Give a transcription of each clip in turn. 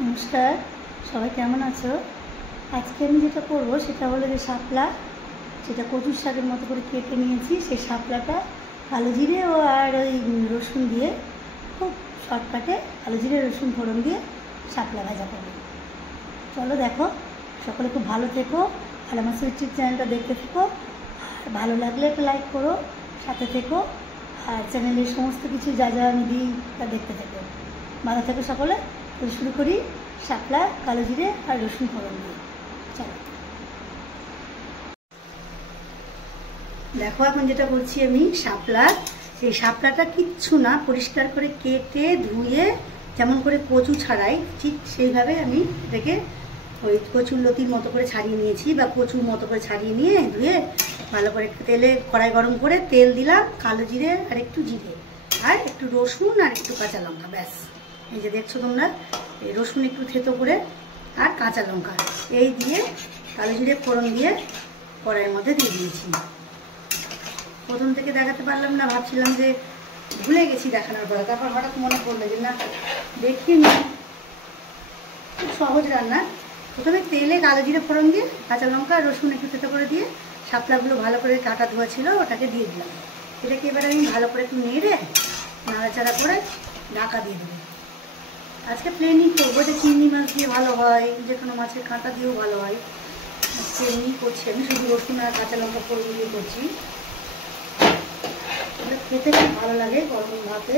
নমস্কার, সবাই কেমন আছো? আজকে আমি যেটা করব সেটা হলো যে শাপলা, যেটা কচুর শাকের মতো করে কেটে নিয়েছি। সেই শাপলাটা কালো জিরে আর ওই রসুন দিয়ে খুব শর্টকাটে কালো জিরে রসুন ফোড়ন দিয়ে শাপলা ভাজা করব। চলো দেখো, সকলে খুব ভালো থেকো আর আমার ইউটিউব চ্যানেলটা দেখতে থেকো। আর ভালো লাগলে একটা লাইক করো, সাথে থেকো। আর চ্যানেলের সমস্ত কিছু যা যা আমি দিই তা দেখতে থেকো। ভালো থেকো সকলে। তো শুরু করি শাপলা কালো জিরে আর রসুন ফোড়ন দিয়ে। চলো দেখো, এখন যেটা বলছি আমি শাপলা, সেই শাপলাটা কিচ্ছু না, পরিষ্কার করে কেটে ধুয়ে যেমন করে কচু ছাড়াই ঠিক সেইভাবে আমি এটাকে ওই কচুর লতির মতো করে ছাড়িয়ে নিয়েছি, বা কচুর মতো করে ছাড়িয়ে নিয়ে ধুয়ে ভালো করে তেলে কড়াই গরম করে তেল দিলাম, কালো জিরে আর একটু জিরে আর একটু রসুন আর একটু কাঁচা লঙ্কা, ব্যাস। এই যে দেখছো তোমরা, এই রসুন একটু থেতো করে আর কাঁচা লঙ্কা এই দিয়ে কালো জিরে ফোড়ন দিয়ে কড়াইয়ের মধ্যে দিয়ে দিয়েছি। প্রথম থেকে দেখাতে পারলাম না, ভাবছিলাম যে ভুলে গেছি দেখানোর পরে, তারপর হঠাৎ মনে পড়লো যে না দেখিনি। খুব সহজ রান্না। প্রথমে তেলে কালো জিরে ফোড়ন দিয়ে কাঁচা লঙ্কা আর রসুন একটু থেতো করে দিয়ে শাপলাগুলো ভালো করে কাটা ধোয়া ছিল ওটাকে দিয়ে দিলাম। এটাকে এবার আমি ভালো করে একটু নেড়ে নাড়াচাড়া করে ঢাকা দিয়ে দেবো। আজকে প্লেনই করবো, যে চিংড়ি মাছ দিয়ে ভালো হয়, যে কোনো মাছের কাঁটা দিয়েও ভালো হয়। আজকে এমনি করছি, আমি শুধু রসুন আর কাঁচা লঙ্কা ফোড়ন দিয়ে করছি। খেতে খুব ভালো লাগে গরম ভাতে।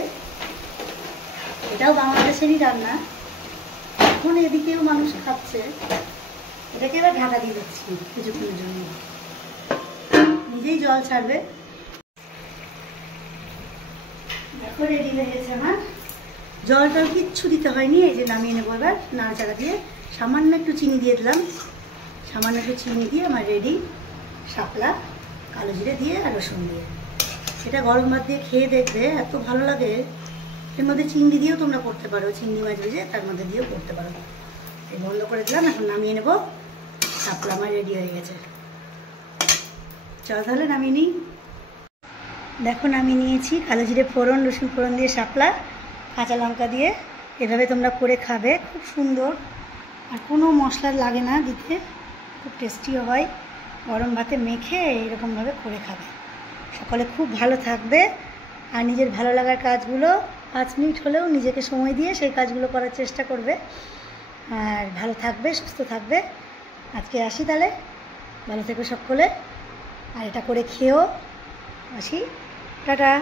এটাও বাংলাদেশেরই রান্না, এখন এদিকেও মানুষ খাচ্ছে। এটাকে এবার ঢাকা দিয়ে দিচ্ছি কিছুক্ষণের জন্য, নিজেই জল ছাড়বে। দেখো রেডি হয়ে গেছে আমার। জল টল কিচ্ছু দিতে হয়নি। এই যে নামিয়ে নেবো এবার নাড়াচাড়া দিয়ে। সামান্য একটু চিনি দিয়ে দিলাম, সামান্য একটু চিনি দিয়ে আমার রেডি শাপলা কালো জিরে দিয়ে আর রসুন দিয়ে। এটা গরম ভাত দিয়ে খেয়ে দেখবে, এত ভালো লাগে। এর মধ্যে চিংড়ি দিয়েও তোমরা করতে পারো, চিংড়ি মাছ ভেজে তার মধ্যে দিয়েও করতে পারো। এই বন্ধ করে দিলাম, এখন নামিয়ে নেবো। শাপলা আমার রেডি হয়ে গেছে। চল তাহলে নামিয়ে নিই। দেখো নামিয়ে নিয়েছি কালো জিরে ফোড়ন রসুন ফোড়ন দিয়ে শাপলা কাঁচা লঙ্কা দিয়ে। এভাবে তোমরা করে খাবে, খুব সুন্দর। আর কোনো মশলা লাগে না দিতে, খুব টেস্টিও হয়। গরম ভাতে মেখে এরকমভাবে করে খাবে। সকলে খুব ভালো থাকবে আর নিজের ভালো লাগার কাজগুলো 5 মিনিট হলেও নিজেকে সময় দিয়ে সেই কাজগুলো করার চেষ্টা করবে। আর ভালো থাকবে, সুস্থ থাকবে। আজকে আসি তাহলে, ভালো থেকো সকলে। আর এটা করে খেয়েও আসি, টাটা।